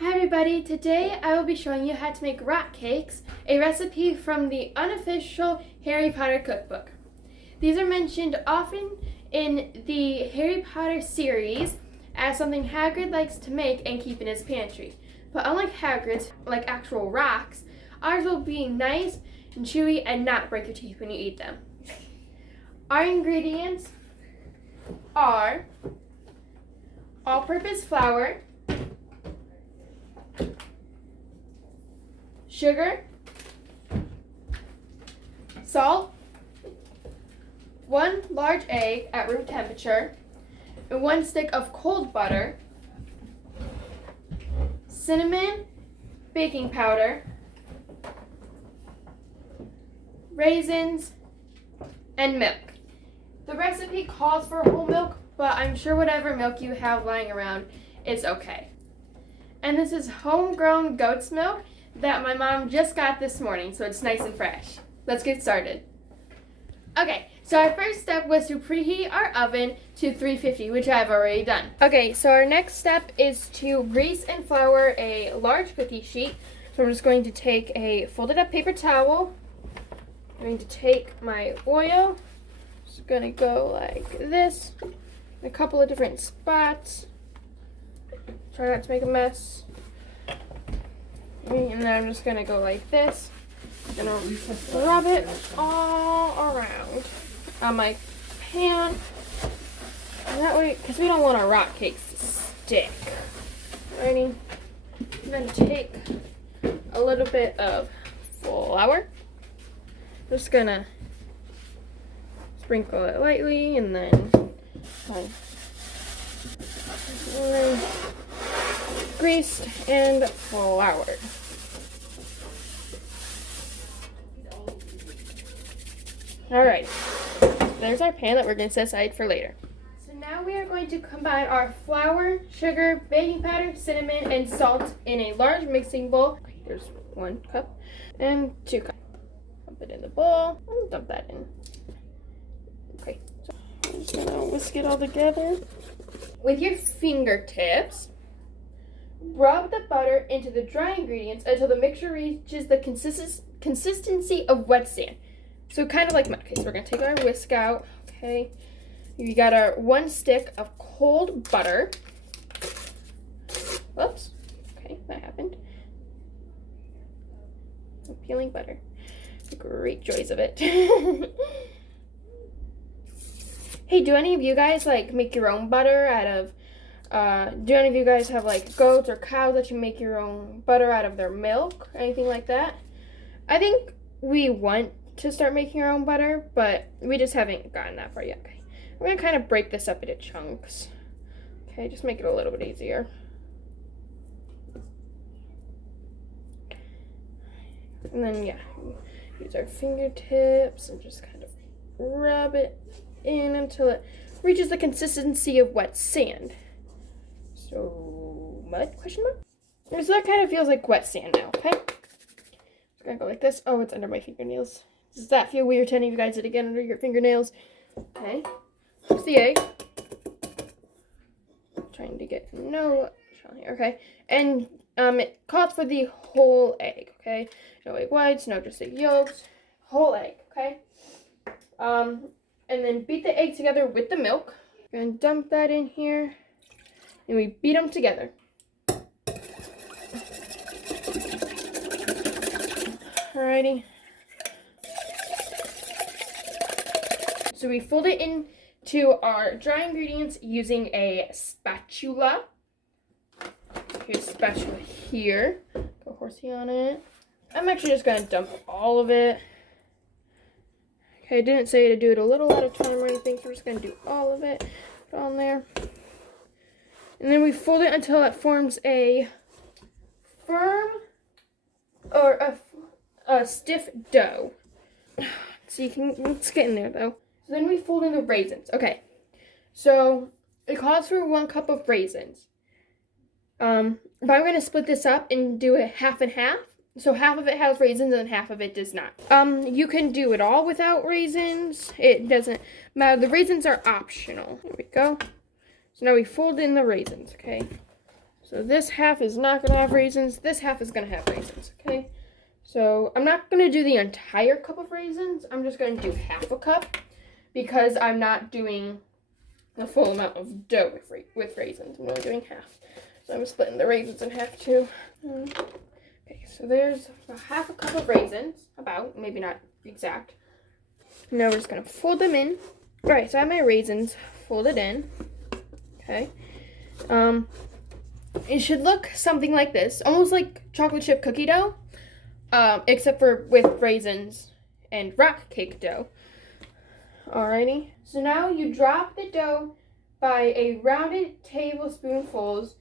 Hi everybody, today I will be showing you how to make rock cakes, a recipe from the Unofficial Harry Potter Cookbook. These are mentioned often in the Harry Potter series as something Hagrid likes to make and keep in his pantry. But unlike Hagrid's, like actual rocks, ours will be nice and chewy and not break your teeth when you eat them. Our ingredients are all-purpose flour, sugar, salt, 1 large egg at room temperature, and 1 stick of cold butter, cinnamon, baking powder, raisins, and milk. The recipe calls for whole milk, but I'm sure whatever milk you have lying around is okay. And this is homegrown goat's milk that my mom just got this morning, so it's nice and fresh. Let's get started. Okay, so our first step was to preheat our oven to 350, which I've already done. Okay, so our next step is to grease and flour a large cookie sheet. So I'm just going to take a folded up paper towel. I'm going to take my oil. Just going to go like this, a couple of different spots. Try not to make a mess. And then I'm just going to go like this. I'm going to rub it all around on my pan. And that way, because we don't want our rock cakes to stick. Alrighty. I'm going to take a little bit of flour. Just going to sprinkle it lightly and then greased and floured. Alright, there's our pan that we're going to set aside for later. So now we are going to combine our flour, sugar, baking powder, cinnamon, and salt in a large mixing bowl. There's 1 cup and 2 cups. Dump it in the bowl and dump that in. Okay, so I'm just going to whisk it all together. With your fingertips, rub the butter into the dry ingredients until the mixture reaches the consistency of wet sand. So kind of like mud. Okay, so we're going to take our whisk out. Okay, we got our 1 stick of cold butter. Whoops. Okay, that happened. I'm peeling butter. The great joys of it. Hey, do any of you guys like make your own butter out of do any of you guys have like goats or cows that you make your own butter out of their milk or anything like that? I think we want to start making our own butter, but we just haven't gotten that far yet. Okay, we're gonna kind of break this up into chunks. Okay, just make it a little bit easier. And then yeah, use our fingertips and just kind of rub it in until it reaches the consistency of wet sand. So, mud, question mark? So that kind of feels like wet sand now, okay? Just gonna go like this. Oh, it's under my fingernails. Does that feel weird to any of you guys that get under your fingernails? Okay. Here's the egg. Trying to get no shell here, okay? And it calls for the whole egg, okay? No egg whites, no just egg yolks. Whole egg, okay? And then beat the egg together with the milk. We're gonna dump that in here. And we beat them together. Alrighty. So we fold it into our dry ingredients using a spatula. Here's a spatula here. Go horsey on it. I'm actually just gonna dump all of it. Okay, I didn't say to do it a little at a time or anything, so we're just gonna do all of it. Put it on there. And then we fold it until it forms a firm or a stiff dough. So you can, let's get in there though. So then we fold in the raisins. Okay, so it calls for 1 cup of raisins. But I'm going to split this up and do it half and half. So half of it has raisins and half of it does not. You can do it all without raisins. It doesn't matter. The raisins are optional. There we go. So now we fold in the raisins, okay? So this half is not going to have raisins. This half is going to have raisins, okay? So I'm not going to do the entire cup of raisins. I'm just going to do half a cup because I'm not doing the full amount of dough with raisins. I'm only doing half. So I'm splitting the raisins in half too. Okay, so there's about half a cup of raisins, about, maybe not exact. Now we're just going to fold them in. All right, so I have my raisins folded in, okay? It should look something like this, almost like chocolate chip cookie dough, except for with raisins and rock cake dough. Alrighty, so now you drop the dough by a rounded tablespoonfuls,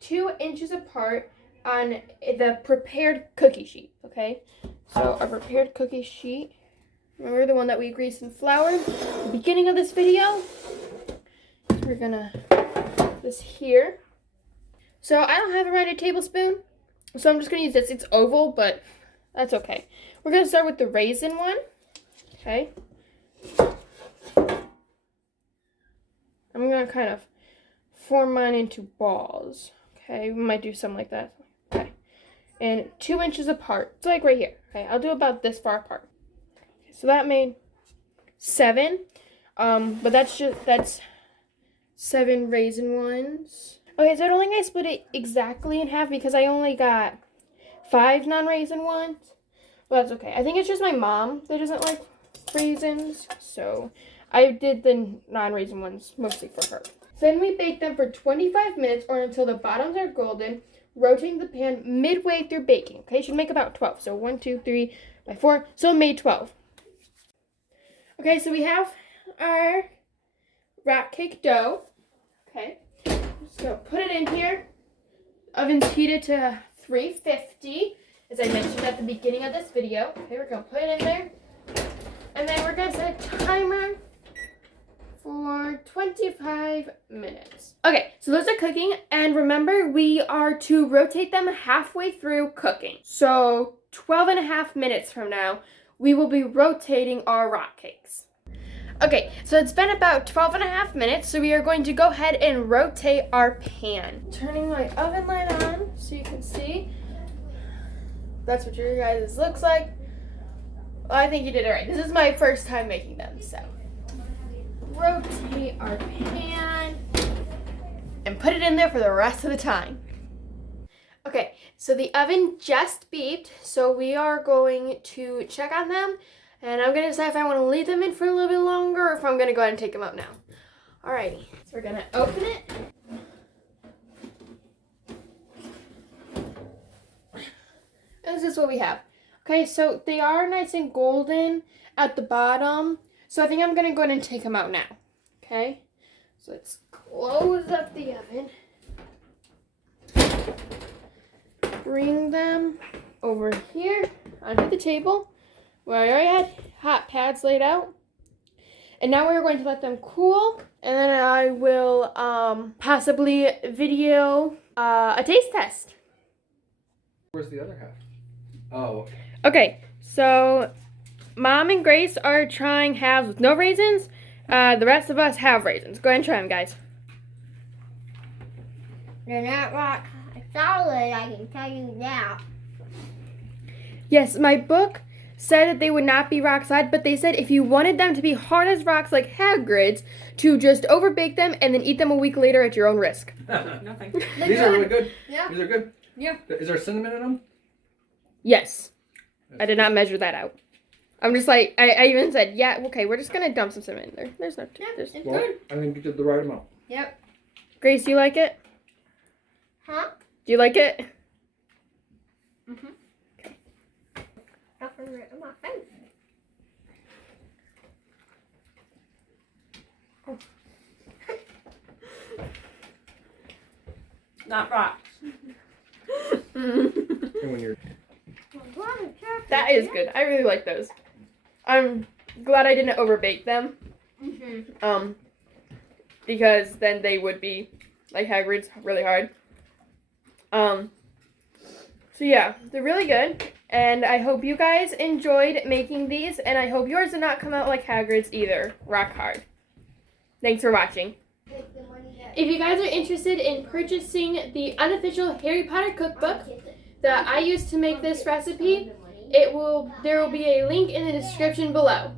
2 inches apart on the prepared cookie sheet, okay? So our prepared cookie sheet, remember the one that we greased in flour at the beginning of this video? So we're gonna put this here. So I don't have a rounded tablespoon, so I'm just gonna use this. It's oval, but that's okay. We're gonna start with the raisin one, okay? I'm gonna kind of form mine into balls, okay? We might do something like that, okay? And 2 inches apart, so like right here, okay? I'll do about this far apart. Okay, so that made 7, but that's 7 raisin ones. Okay, so I don't think I split it exactly in half because I only got 5 non-raisin ones, but that's okay. I think it's just my mom that doesn't like raisins, so I did the non-raisin ones mostly for her. Then we bake them for 25 minutes or until the bottoms are golden, rotating the pan midway through baking. Okay, should make about 12. So 1, 2, 3, by 4. So it made 12. Okay, so we have our rock cake dough. Okay, just gonna put it in here. Oven's heated to 350, as I mentioned at the beginning of this video. Okay, we're gonna put it in there. And then we're gonna set a timer for 25 minutes. Okay, so those are cooking, and remember we are to rotate them halfway through cooking. So 12.5 minutes from now, we will be rotating our rock cakes. Okay, so it's been about 12.5 minutes, so we are going to go ahead and rotate our pan. Turning my oven light on so you can see. That's what your guys' looks like. Well, I think you did it right. This is my first time making them, so. Rotate our pan and put it in there for the rest of the time. Okay, so the oven just beeped, so we are going to check on them, and I'm gonna decide if I want to leave them in for a little bit longer or if I'm gonna go ahead and take them out now. Alrighty, so we're gonna open it. This is what we have. Okay, so they are nice and golden at the bottom. So I think I'm going to go ahead and take them out now. Okay? So let's close up the oven. Bring them over here onto the table where I already had hot pads laid out. And now we're going to let them cool. And then I will possibly video a taste test. Where's the other half? Oh, okay. Okay, so Mom and Grace are trying halves with no raisins. The rest of us have raisins. Go ahead and try them, guys. They're not rock solid, I can tell you now. Yes, my book said that they would not be rock solid, but they said if you wanted them to be hard as rocks like Hagrid's, to just overbake them and then eat them a week later at your own risk. Nothing. These are really good. Yeah. These are good. Yeah. Is there cinnamon in them? Yes. I did not measure that out. I'm just like, I even said, yeah, okay, we're just going to dump some cinnamon in there. There's no... It's Well, good. I think you did the right amount. Yep. Grace, do you like it? Huh? Do you like it? Mm-hmm. Okay. Nothing right in my face. Not rocks. And when you're... That is good. I really like those. I'm glad I didn't overbake them. Mm-hmm. Because then they would be like Hagrid's really hard. So yeah, they're really good. And I hope you guys enjoyed making these, and I hope yours did not come out like Hagrid's either. Rock hard. Thanks for watching. if you guys are interested in purchasing the Unofficial Harry Potter Cookbook that I used to make this recipe, there will be a link in the description below.